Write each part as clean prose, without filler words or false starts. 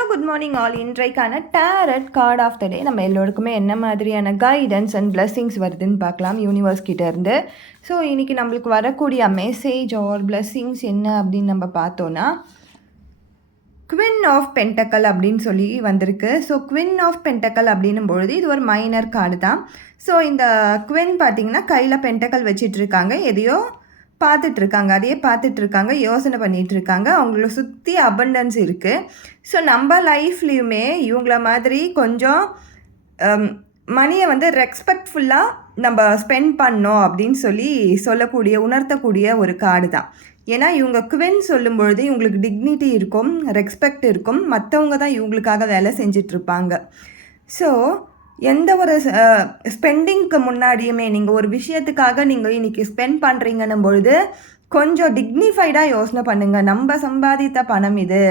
Hello good morning all. இன்றைக்கான tarot card of the டே நம்ம எல்லோருக்குமே என்ன மாதிரியான கைடன்ஸ் அண்ட் பிளெஸ்ஸிங்ஸ் வருதுன்னு பார்க்கலாம் யூனிவர்ஸ் கிட்டேருந்து. ஸோ இன்றைக்கி நம்மளுக்கு வரக்கூடிய மெசேஜ் ஆர் பிளெஸ்ஸிங்ஸ் என்ன அப்படின்னு நம்ம பார்த்தோன்னா, குவின் ஆஃப் பென்டக்கல் அப்படின்னு சொல்லி வந்திருக்கு. ஸோ குவின் ஆஃப் பென்டக்கல் அப்படின்னும் பொழுது இது ஒரு மைனர் கார்டு தான். ஸோ இந்த குவின் பார்த்திங்கன்னா கையில் பென்டக்கல் வச்சிட்ருக்காங்க, எதையோ பார்த்துட்ருக்காங்க, அதையே பார்த்துட்ருக்காங்க, யோசனை பண்ணிகிட்ருக்காங்க. அவங்கள சுற்றி அபண்டன்ஸ் இருக்குது. ஸோ நம்ம லைஃப்லேயுமே இவங்கள மாதிரி கொஞ்சம் மணியை வந்து ரெஸ்பெக்ட்ஃபுல்லாக நம்ம ஸ்பெண்ட் பண்ணோம் அப்படின்னு சொல்லக்கூடிய உணர்த்தக்கூடிய ஒரு கார்டு தான். ஏன்னா இவங்க குவின் சொல்லும் பொழுது இவங்களுக்கு டிக்னிட்டி இருக்கும், ரெஸ்பெக்ட் இருக்கும், மற்றவங்க தான் இவங்களுக்காக வேலை செஞ்சிட்ருப்பாங்க. ஸோ எந்த ஒரு ஸ்பெண்டிங்க்கு முன்னாடியுமே நீங்கள் ஒரு விஷயத்துக்காக நீங்கள் இன்றைக்கி ஸ்பெண்ட் பண்ணுறீங்கன்னும் பொழுது கொஞ்சம் டிக்னிஃபைடாக யோசனை பண்ணுங்கள். நம்ம சம்பாதித்த பணம் இது,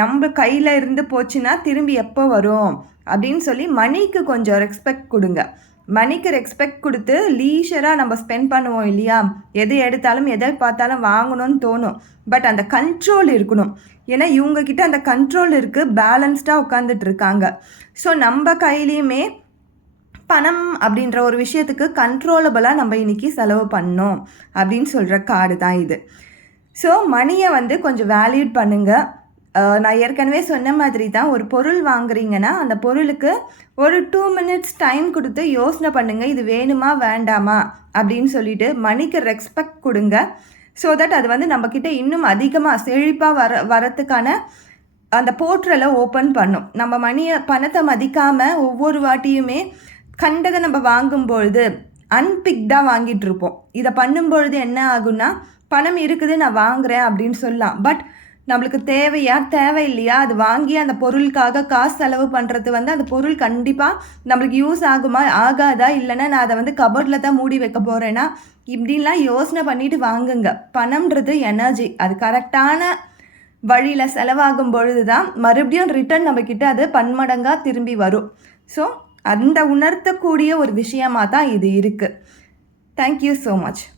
நம்ம கையில் இருந்து போச்சுன்னா திரும்பி எப்போ வரும் அப்படின்னு சொல்லி மணிக்கு கொஞ்சம் ரெஸ்பெக்ட் கொடுங்க. மணிக்கு ரெஸ்பெக்ட் கொடுத்து லீஷராக நம்ம ஸ்பெண்ட் பண்ணுவோம் இல்லையா, எது எடுத்தாலும் எதை பார்த்தாலும் வாங்கணும்னு தோணும், பட் அந்த கண்ட்ரோல் இருக்கணும். ஏன்னா இவங்கக்கிட்ட அந்த கண்ட்ரோல் இருக்குது, பேலன்ஸ்டாக உட்காந்துட்டு இருக்காங்க. ஸோ நம்ம கையிலையுமே பணம் அப்படின்ற ஒரு விஷயத்துக்கு கண்ட்ரோலபிளாக நம்ம இன்றைக்கி செலவு பண்ணோம் அப்படின்னு சொல்கிற கார்டு தான் இது. ஸோ மணியை வந்து கொஞ்சம் வேல்யூட் பண்ணுங்கள். நான் ஏற்கனவே சொன்ன மாதிரி தான், ஒரு பொருள் வாங்குறீங்கன்னா அந்த பொருளுக்கு ஒரு 2 minutes டைம் கொடுத்து யோசனை பண்ணுங்கள், இது வேணுமா வேண்டாமா அப்படின்னு சொல்லிட்டு மணிக்கு ரெஸ்பெக்ட் கொடுங்க. ஸோ தட் அது வந்து நம்மக்கிட்ட இன்னும் அதிகமாக செழிப்பாக வரத்துக்கான அந்த போர்ட்டலை ஓப்பன் பண்ணும். நம்ம பணத்தை மதிக்காமல் ஒவ்வொரு வாட்டியுமே கண்டதை நம்ம வாங்கும்பொழுது அன்பிக்டாக வாங்கிட்டுருப்போம். இதை பண்ணும்பொழுது என்ன ஆகுன்னா, பணம் இருக்குது நான் வாங்குகிறேன் அப்படின்னு சொல்லலாம், பட் நம்மளுக்கு தேவையா தேவையில்லையா, அது வாங்கி அந்த பொருளுக்காக காசு செலவு பண்ணுறது வந்து அந்த பொருள் கண்டிப்பாக நம்மளுக்கு யூஸ் ஆகுமா ஆகாதா, இல்லைன்னா நான் அதை வந்து கபோர்டில் தான் மூடி வைக்க போகிறேன்னா, இப்படின்லாம் யோசனை பண்ணிவிட்டு வாங்குங்க. பணம்ன்றது எனர்ஜி, அது கரெக்டான வழியில் செலவாகும் பொழுது தான் மறுபடியும் ரிட்டர்ன் நம்மக்கிட்ட அது பன்மடங்காக திரும்பி வரும். ஸோ அந்த உணர்த்தக்கூடிய ஒரு விஷயமாக தான் இது இருக்குது. Thank you so much.